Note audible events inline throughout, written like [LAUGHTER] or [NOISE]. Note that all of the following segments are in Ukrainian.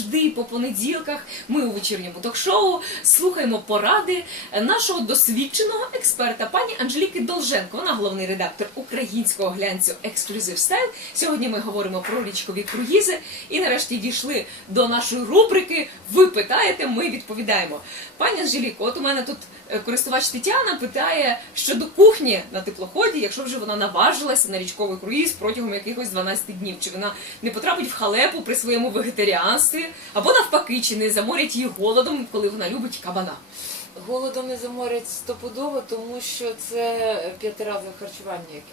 завжди, по понеділках, ми у вечірньому ток-шоу слухаємо поради нашого досвідченого експерта, пані Анжеліки Долженко. Вона головний редактор українського глянцю Ексклюзив Стайл. Сьогодні ми говоримо про річкові круїзи. І нарешті дійшли до нашої рубрики. Ви питаєте, ми відповідаємо. Пані Анжеліко, от у мене тут е, користувач Тетяна питає щодо кухні на теплоході, якщо вже вона наважилася на річковий круїз протягом якихось 12 днів, чи вона не потрапить в халепу при своєму вегетаріанстві, або навпаки, чи не заморять її голодом, коли вона любить кабана. Голодом не заморять стопудово, тому що це п'ятиразове харчування, як,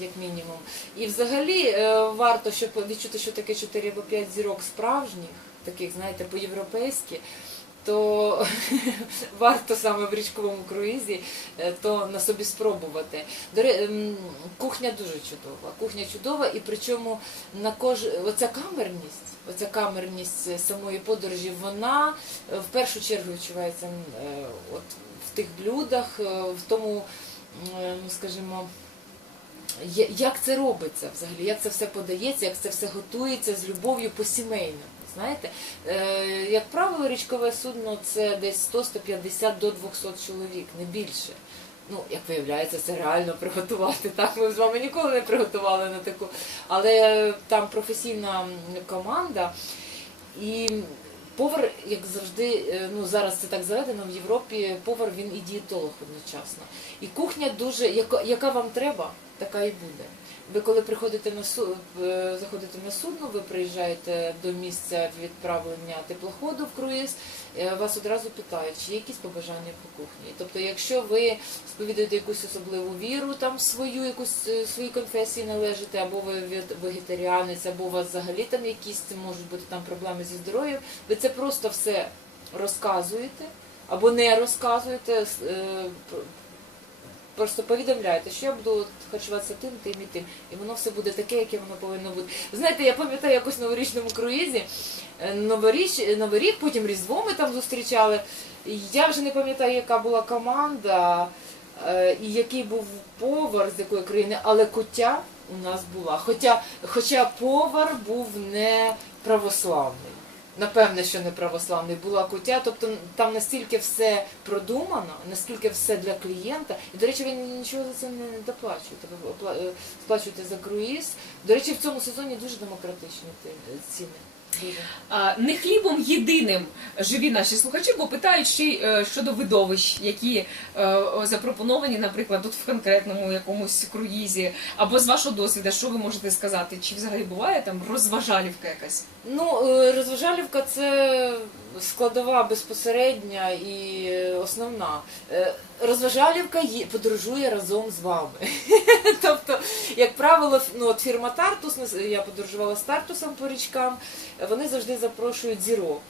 як мінімум. І взагалі е, варто, щоб відчути, що таке 4 або 5 зірок справжніх, таких, знаєте, по-європейськи, то [LAUGHS] варто саме в річковому круїзі е, то на собі спробувати. Ем, кухня дуже чудова. Кухня чудова, і причому на кож... оця камерність, оця камерність е, самої подорожі, вона е, в першу чергу відчувається от в тих блюдах, в тому, ну скажімо. Як це робиться взагалі? Як це все подається, як це все готується з любов'ю по сімейному? Знаєте, е, як правило, річкове судно це десь 100-150 до 200 чоловік, не більше. Ну, як виявляється, це реально [LAUGHS] приготувати. Так, ми з вами ніколи не приготували на таку. Але там професійна команда. І повар, як завжди, е, ну зараз це так заведено в Європі, повар він і дієтолог одночасно. І кухня дуже, яка, яка вам треба, така і буде. Ви коли приходите на су, е, заходите на судно, ви приїжджаєте до місця відправлення теплоходу в круїз, е, вас одразу питають, чи є якісь побажання по кухні. Тобто, якщо ви сповідуєте якусь особливу віру, там свою, якусь е, свої конфесії належите, або ви вегетаріанець, або у вас взагалі там якісь можуть бути там проблеми зі здоров'ям, ви це просто все розказуєте або не розказуєте. Просто повідомляєте, що я буду харчуватися тим, тим і тим, і воно все буде таке, яке воно повинно бути. Знаєте, я пам'ятаю якось в новорічному круїзі, е, новоріч, Новий рік, потім Різдво ми там зустрічали. Я вже не пам'ятаю, яка була команда е, і який був повар з якої країни, але куття у нас була. Хоча, хоча повар був не православний. Напевне, що не православний була кутя. тобто там настільки все продумано, наскільки все для клієнта. І, до речі, він нічого за це не доплачує. Е, сплачуєте за круїз. До речі, в цьому сезоні дуже демократичні ти- ціни. Не хлібом єдиним живі наші слухачі, бо питають ще е, щодо видовищ, які е, запропоновані, наприклад, тут в конкретному якомусь круїзі, або з вашого досвіду, що ви можете сказати? Чи взагалі буває там розважалівка якась? Ну, е, розважалівка це складова безпосередня і е, основна. Е, Розважалівка подорожує разом з вами. [LAUGHS] тобто, як правило, ну, от фірма Тартус, я подорожувала з Тартусом по річкам, е, вони завжди запрошують зірок.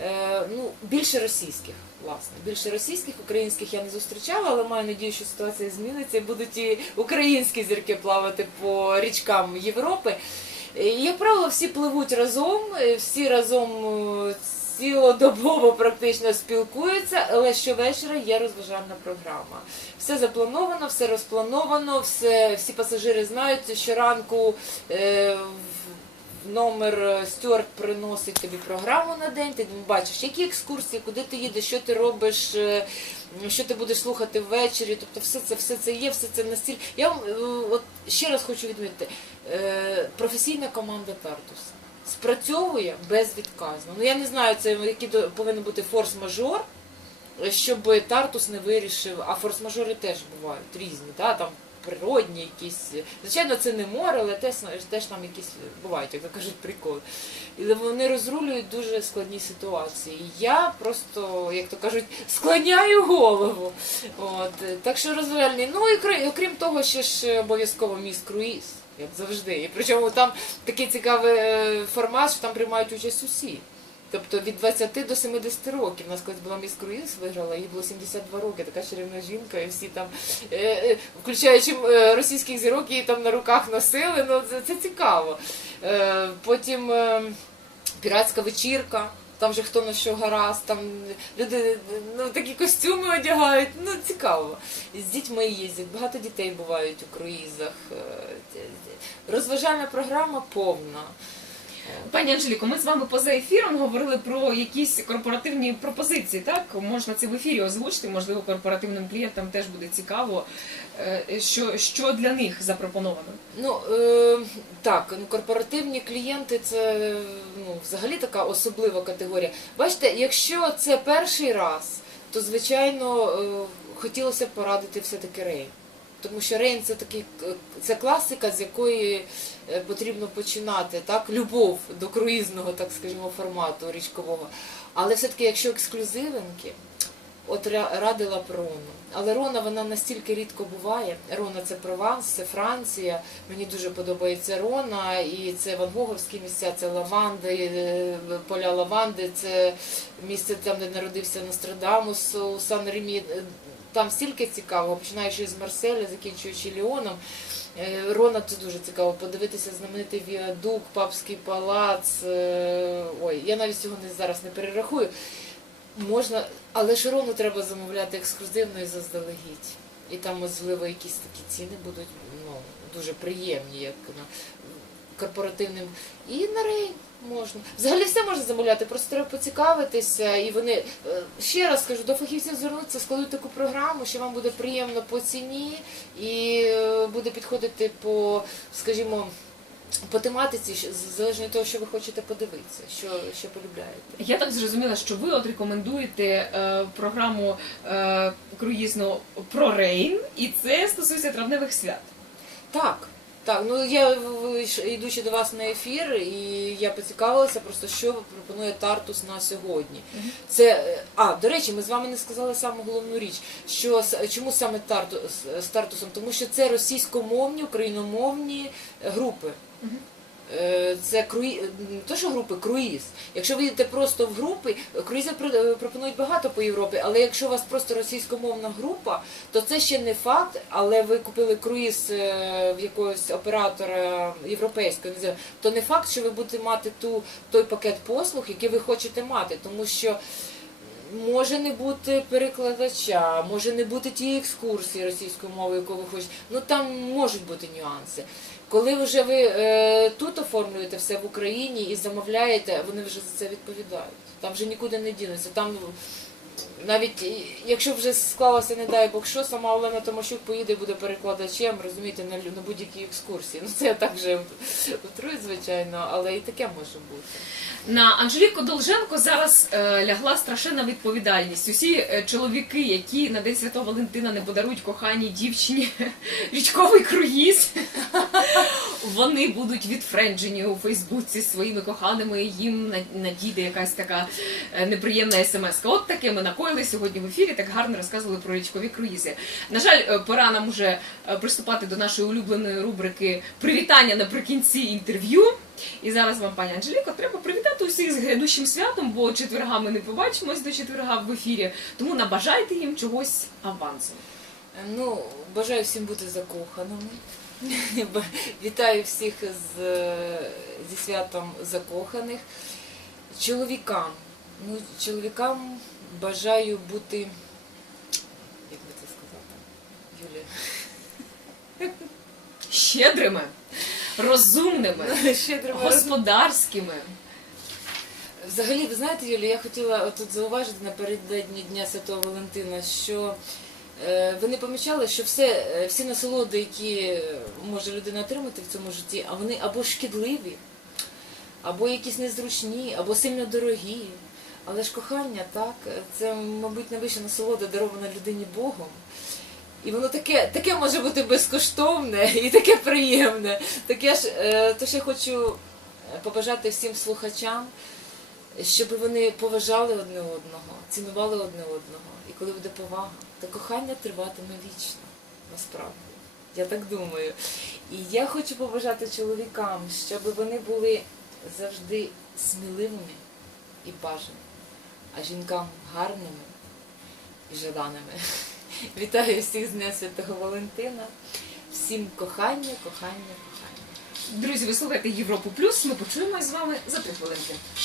Е, ну, більше російських, власне. Більше російських, українських я не зустрічала, але маю надію, що ситуація зміниться і будуть і українські зірки плавати по річкам Європи. І, Як правило, всі пливуть разом, е, всі разом е, цілодобово практично спілкуються, але щовечора є розважальна програма. Все заплановано, все розплановано, все, всі пасажири знають, щоранку е, номер е, стюард приносить тобі програму на день, ти бачиш, які екскурсії, куди ти їдеш, що ти робиш, е, що ти будеш слухати ввечері. Тобто все це, все це є, все це настільки. Я вам е, от ще раз хочу відмітити, професійна команда Тартуса спрацьовує безвідказно. Ну я не знаю, це який повинен бути форс-мажор. Щоб Тартус не вирішив, а форс-мажори теж бувають різні, да? там природні якісь. Звичайно, це не море, але теж, теж там якісь бувають, як кажуть, приколи. І вони розрулюють дуже складні ситуації. Я просто, як то кажуть, склоняю голову. От. Так що розважальний. Ну і окрім того, ще ж обов'язково міст круїз, як завжди. І причому там такий цікавий е, формат, що там приймають участь усі. Тобто від 20 до 70 років. У нас колись була міс Круїз виграла, їй було 72 роки, така чарівна жінка, і всі там, е, е, включаючи російських зірок, її там на руках носили. Ну це, це цікаво. Потім е, піратська вечірка. Там вже хто на що гаразд, там люди ну, такі костюми одягають, ну цікаво. З дітьми їздять, багато дітей бувають у круїзах. Е, Розважальна програма повна. Пані Анжеліко, ми з вами поза ефіром говорили про якісь корпоративні пропозиції. Так можна це в ефірі озвучити. Можливо, корпоративним клієнтам теж буде цікаво, е, що, що для них запропоновано. Ну е, так, ну корпоративні клієнти це ну, взагалі така особлива категорія. Бачите, якщо це перший раз, то звичайно е, хотілося б порадити все-таки рейн. Тому що рейн це такий е, це класика, з якої е, потрібно починати, так, любов до круїзного, так скажімо, формату річкового. Але все-таки, якщо ексклюзивинки, От ра- радила б Рону. Але Рона вона настільки рідко буває. Рона це Прованс, це Франція. Мені дуже подобається Рона, і це Ван місця, це лаванди, е, поля лаванди, це місце там, де народився Нострадамус у Сан Ремі. Там стільки цікавого, починаючи з Марселя, закінчуючи Ліоном. Е, Рона це дуже цікаво. Подивитися знаменитий віадук, папський палац. е, Ой, я навіть цього не зараз не перерахую. Можна, але ж Рону треба замовляти ексклюзивно і заздалегідь. І там, можливо, якісь такі ціни будуть ну, дуже приємні, як на корпоративним. І на рейн можна. Взагалі все можна замовляти, просто треба поцікавитися. І вони е, ще раз кажу, до фахівців звернутися, складуть таку програму, що вам буде приємно по ціні і е, буде підходити по, скажімо, по тематиці, залежно від того, що ви хочете подивитися, що, що полюбляєте. Я так зрозуміла, що ви от рекомендуєте е, програму е, круїзну про Рейн, і це стосується травневих свят. Так, так. Ну я йдучи до вас на ефір, і я поцікавилася просто, що пропонує Тартус на сьогодні. Це а до речі, ми з вами не сказали саму головну річ. Що чому саме Тартус з- з Тартусом? Тому що це російськомовні, україномовні е, групи. Е, Це круї... не то, що групи, круїз. Якщо ви йдете просто в групи, круїзи е, пропонують багато по Європі, але якщо у вас просто російськомовна група, то це ще не факт, але ви купили круїз е, в якогось оператора європейського, то не факт, що ви будете мати ту, той пакет послуг, який ви хочете мати, тому що. Може не бути перекладача, може не бути тієї екскурсії російською мовою, яку ви хочете. Ну там можуть бути нюанси. Коли вже ви е, тут оформлюєте все в Україні і замовляєте, вони вже за це відповідають. Там вже нікуди не дінуться. Там навіть якщо вже склалося, не дай Бог, що сама Олена Томашук поїде і буде перекладачем, розумієте, на, на будь-якій екскурсії. Ну це я так вже утрую, звичайно, але і таке може бути. На Анжеліку Долженко зараз е, лягла страшенна відповідальність. Усі е, чоловіки, які на День Святого Валентина не подарують коханій дівчині [LAUGHS] річковий круїз, вони будуть відфренджені у Фейсбуці своїми коханими. Їм на- надійде якась така е, неприємна смс. От таке ми накоїли сьогодні в ефірі. Так гарно розказували про річкові круїзи. На жаль, е, пора нам уже е, приступати до нашої улюбленої рубрики Привітання наприкінці інтерв'ю. І зараз вам, пані Анжеліко, треба привітати усіх з грядущим святом, бо четверга ми не побачимось до четверга в ефірі. Тому набажайте їм чогось авансом. Ну, бажаю всім бути закоханими. [LAUGHS] Вітаю всіх з, зі святом закоханих. Чоловікам. Ну, чоловікам бажаю бути. Як би це сказати, Юлія? Щедрими, розумними, Щедрими господарськими. Взагалі, ви знаєте, Юлія, я хотіла тут зауважити напередодні Дня Святого Валентина, що ви не помічали, що все, е, всі насолоди, які е, може людина отримати в цьому житті, а вони або шкідливі, або якісь незручні, або сильно дорогі. Але ж кохання, так, це, мабуть, найвища насолода, дарована людині Богом. І воно таке, таке може бути безкоштовне і таке приємне. Таке ж, е, тож я хочу е, побажати всім слухачам, щоб вони поважали одне одного, цінували одне одного. І коли буде повага, то кохання триватиме вічно, насправді. Я так думаю. І я хочу побажати чоловікам, щоб вони були завжди сміливими і бажаними, а жінкам гарними і желаними. [LAUGHS] Вітаю всіх з Дня Святого Валентина. Всім кохання, кохання, кохання. Друзі, ви слухаєте Європу Плюс. Ми почуємось з вами за три хвилинки.